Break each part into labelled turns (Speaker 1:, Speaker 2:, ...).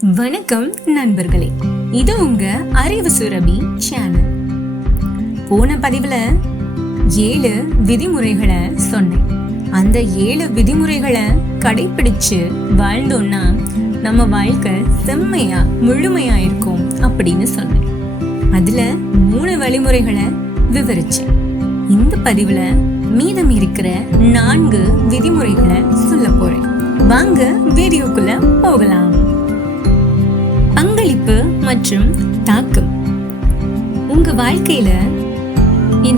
Speaker 1: வணக்கம் நண்பர்களே. இது உங்க அறிவு சுரபி சேனல் போன பதிவுல ஏழு விதிமுறைகளை சொன்னேன். அந்த ஏழு விதிமுறைகளை கடைபிடிச்சு வாழ்ந்தோம்னா நம்ம வாழ்க்கை செம்மையா முழுமையா இருக்கும் அப்படின்னு சொன்னேன். அதுல மூணு வழிமுறைகளை விவரிச்சேன். இந்த பதிவுல மீதம் இருக்கிற நான்கு விதிமுறைகளை சொல்ல போறேன். வாங்க வீடியோக்குள்ள போகலாம். மற்றும் தாக்கம். உங்க வாழ்க்கையில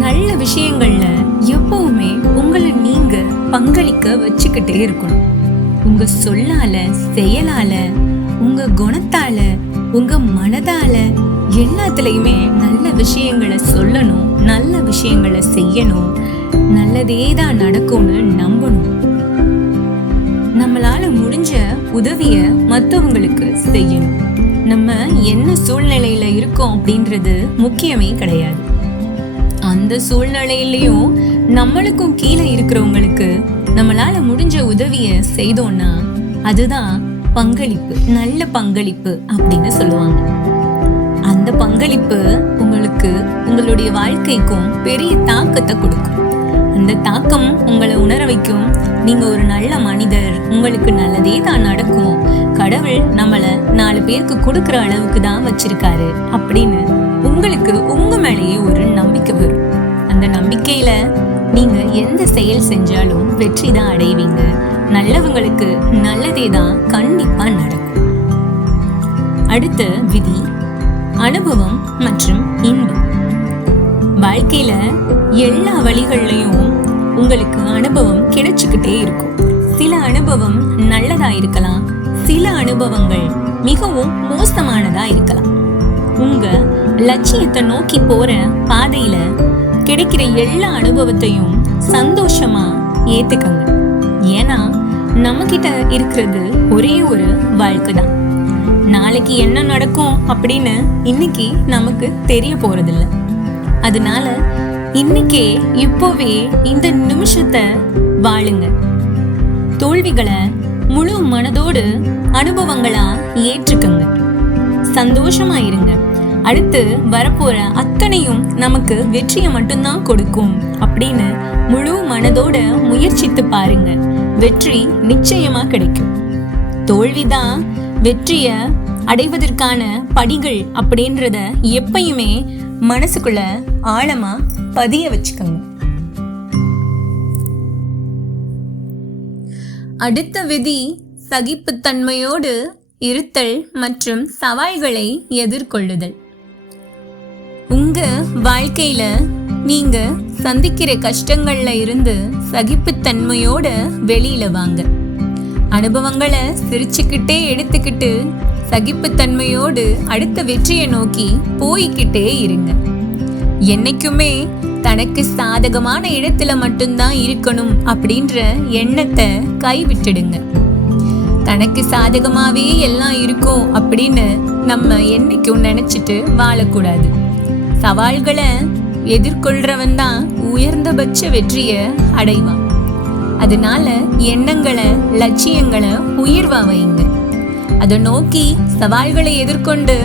Speaker 1: நல்ல விஷயங்கள்ல எப்பவுமே உங்களை நீங்க பங்களிக்க வச்சுக்கிட்டே இருக்கணும். உங்க சொல்லால செயலால உங்க குணத்தால உங்க மனதால எல்லாத்துலயுமே நல்ல விஷயங்களை சொல்லணும் நல்ல விஷயங்களை செய்யணும். நல்லதே தான் நடக்கும்னு நம்பணும். நம்மளால முடிஞ்ச உதவிய மற்றவங்களுக்கு செய்யணும். நம்ம என்ன சூழ்நிலையில இருக்கோம் அப்படின்றது முக்கியமே கிடையாது. அந்த சூழ்நிலையிலையும் நம்மளுக்கும் கீழே இருக்கிறவங்களுக்கு நம்மளால முடிஞ்ச உதவிய செய்தோம்னா அதுதான் பங்களிப்பு நல்ல பங்களிப்பு அப்படின்னு சொல்லுவாங்க. அந்த பங்களிப்பு உங்களுக்கு உங்களுடைய வாழ்க்கைக்கும் பெரிய தாக்கத்தை கொடுக்கும். அந்த தாக்கம் உங்களை உணர வைக்கும். நீங்க ஒரு நல்ல மனிதர் உங்களுக்கு நல்லதே தான் நடக்கும். கடவுள் நம்மள நாலு பேருக்கு கொடுக்கற அளவுக்கு தான் வச்சிருக்காரு அப்படின்னு உங்களுக்கு உங்க மேலேயே ஒரு நம்பிக்கை வரும். அந்த நம்பிக்கையில நீங்க எந்த செயல் செஞ்சாலும் வெற்றி தான் அடைவீங்க. நல்லவங்களுக்கு நல்லதே தான் கண்டிப்பா நடக்கும். அடுத்த விதி அனுபவம் மற்றும் இன்பம். வாழ்க்கையில எல்லா வழிகள்லையும் உங்களுக்கு அனுபவம் கிடைச்சுக்கிட்டே இருக்கும். சில அனுபவம் நல்லதா இருக்கலாம் சில அனுபவங்கள் மிகவும் மோசமானதா இருக்கலாம். உங்க லட்சியத்தை நோக்கி போற பாதையில கிடைக்கிற எல்லா அனுபவத்தையும் சந்தோஷமா ஏத்துக்கங்க. ஏன்னா நம்ம கிட்ட இருக்கிறது ஒரே ஒரு வாழ்க்கை தான். நாளைக்கு என்ன நடக்கும் அப்படின்னு இன்னைக்கு நமக்கு தெரிய போறதில்ல. அதனால இன்னைக்கே இப்போவே இந்த நிமிஷத்தை வாழுங்க. தோல்விகளை முழு மனதோடு அனுபவங்களா ஏற்றுக்கங்க. சந்தோஷமா இருங்க அடுத்து வரப்போற அத்தனையும் நமக்கு வெற்றியை மட்டும்தான் கொடுக்கும் அப்படின்னு முழு மனதோட முயற்சித்து பாருங்க. வெற்றி நிச்சயமா கிடைக்கும். தோல்விதான் வெற்றிய அடைவதற்கான படிகள் அப்படின்றத எப்பயுமே மனசுக்குள்ள ஆழமா பதிய வச்சுக்கோங்க. அடுத்த விதி சகிப்புத்தன்மையோடு இருத்தல் மற்றும் சவால்களை எதிர்கொள்ளுதல். உங்க வாழ்க்கையில நீங்க சந்திக்கிற கஷ்டங்கள்ல இருந்து சகிப்புத்தன்மையோட வெளியில வாங்க. அனுபவங்களை சிரிச்சுக்கிட்டே எடுத்துக்கிட்டு சகிப்புத்தன்மையோடு அடுத்த வெற்றியை நோக்கி போய்கிட்டே இருங்க. என்னைக்குமே தனக்கு சாதகமான இடத்துல மட்டும்தான் இருக்கணும் அப்படின்ற எண்ணத்தை கைவிட்டுடுங்க. தனக்கு சாதகமாவே எல்லாம் இருக்கும் அப்படின்னு நம்ம என்னைக்கும் நினைச்சிட்டு வாழக்கூடாது. சவால்களை எதிர்கொள்றவன் தான் உயர்ந்தபட்ச வெற்றிய அடைவான். அதனால எண்ணங்களை லட்சியங்களை உயர்வா வைங்க. அதை நோக்கி சவால்களை எதிர்கொண்டு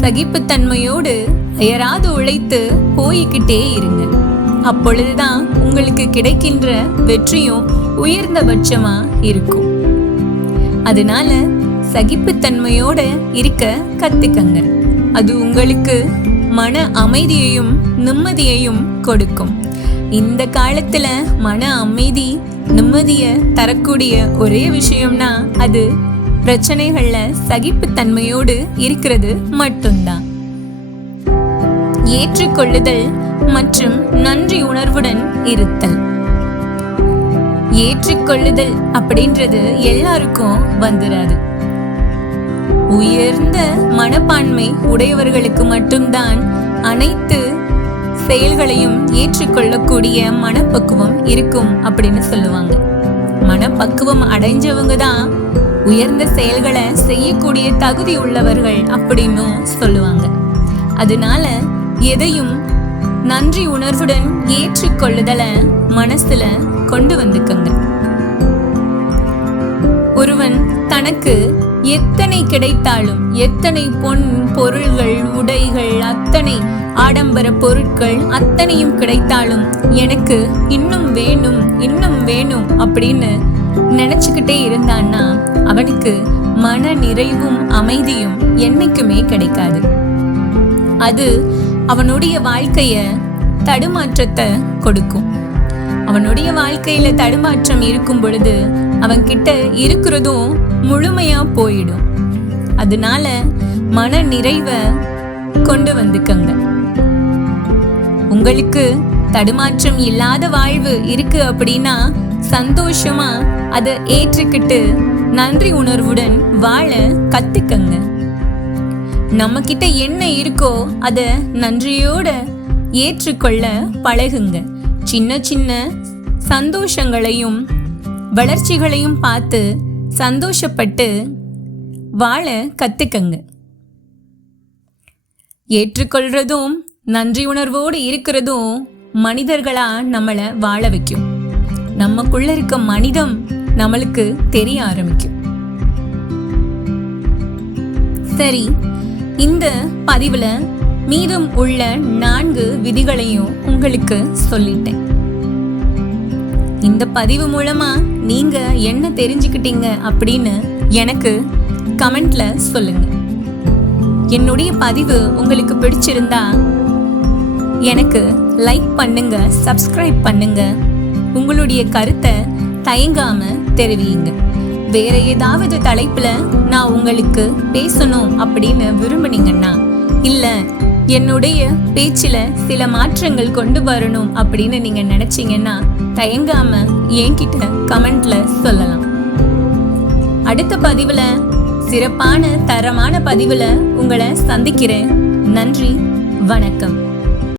Speaker 1: சகிப்புத்தன்மையோடு அயராது உழைத்து போய்கிட்டே இருங்க. அப்பொழுதுதான் உங்களுக்கு கிடைக்கின்ற வெற்றியும் உயர்ந்தபட்சமா இருக்கும். அதனால சகிப்புத்தன்மையோட இருக்க கத்துக்கங்க. அது உங்களுக்கு மன அமைதியையும் நிம்மதியையும் கொடுக்கும். இந்த காலத்துல மன அமைதி நிம்மதிய தரக்கூடிய ஒரே விஷயம்னா அது பிரச்சனைகள்ல சகிப்புத்தன்மையோடு இருக்கிறது மட்டும்தான். ஏற்றுக்கொள்ளுதல் மற்றும் நன்றி உணர்வுடன் இருத்தல். ஏற்றுக்கொள்ளுதல் அப்படின்றது எல்லாருக்கும் வந்துடாது உயர்ந்த மனப்பான்மை உடையவர்களுக்கு மட்டும்தான் அனைத்து செயல்களையும் ஏற்றுக்கொள்ளக்கூடிய மனப்பக்குவம் இருக்கும் அப்படின்னு சொல்லுவாங்க. மனப்பக்குவம் அடைஞ்சவங்க தான் உயர்ந்த செயல்களை செய்யக்கூடிய தகுதி உள்ளவர்கள் அப்படின்னும் சொல்லுவாங்க. அதனால எதையும் நன்றி உணர்வுடன் ஏற்றுக்கொள்ளுதல மனசுல கொண்டு வந்துக்கங்க. ஒருவன் தனக்கு எத்தனை கிடைத்தாலும் எத்தனை பொன் பொருள்கள் உடைகள் அத்தனை ஆடம்பர பொருட்கள் அத்தனையும் கிடைத்தாலும் எனக்கு இன்னும் வேணும் இன்னும் வேணும் அப்படின்னு நினச்சிக்கிட்டே இருந்தான்னா அவனுக்கு மன நிறைவும் அமைதியும் என்னைக்குமே கிடைக்காது. அது அவனுடைய வாழ்க்கைய தடுமாற்றத்தை கொடுக்கும். அவனுடைய வாழ்க்கையில தடுமாற்றம் இருக்கும் பொழுது அவன் கிட்ட இருக்கிறதும் முழுமையா போயிடும். அதனால மன நிறைவை கொண்டு வந்துக்கங்க. உங்களுக்கு தடுமாற்றம் இல்லாத வாழ்வு இருக்கு அப்படின்னா சந்தோஷமா அதை ஏற்றுக்கிட்டு நன்றி உணர்வுடன் வாழ கத்துக்கங்க. நம்ம கிட்ட என்ன இருக்கோ அத நன்றியோட ஏற்றுக்கொள்ள பழகுங்க. சின்ன சின்ன சந்தோஷங்களையும் வளர்ச்சிகளையும் பார்த்து சந்தோஷப்பட்டு வாழ கத்துக்கங்க. ஏற்றுக்கொள்றதும் நன்றி உணர்வோடு இருக்கிறதும் மனிதர்களா நம்மளை வாழ வைக்கும். நமக்குள்ள இருக்க மனிதம் நம்மளுக்கு தெரிய ஆரம்பிக்கும். சரி இந்த பதிவில் மீதம் உள்ள நான்கு விதிகளையும் உங்களுக்கு சொல்லிட்டேன். இந்த பதிவு மூலமா நீங்க என்ன தெரிஞ்சுக்கிட்டீங்க அப்படின்னு எனக்கு கமெண்ட்ல சொல்லுங்க. என்னுடைய பதிவு உங்களுக்கு பிடிச்சிருந்தா எனக்கு லைக் பண்ணுங்க சப்ஸ்கிரைப் பண்ணுங்க. உங்களுடைய கருத்தை தயங்காம தெரிவியுங்க. வேற ஏதாவது தலைப்புல நான் உங்களுக்கு பேசணும் அப்படின்னு விரும்புனீங்கன்னா இல்ல என்னுடைய பேச்சில் சில மாற்றங்கள் கொண்டு வரணும் அப்படின்னு நீங்க நினைச்சீங்கன்னா தயங்காம என்கிட்ட கமெண்ட்ல சொல்லலாம். அடுத்த பதிவுல சிறப்பான தரமான பதிவுல உங்களை சந்திக்கிறேன். நன்றி வணக்கம்.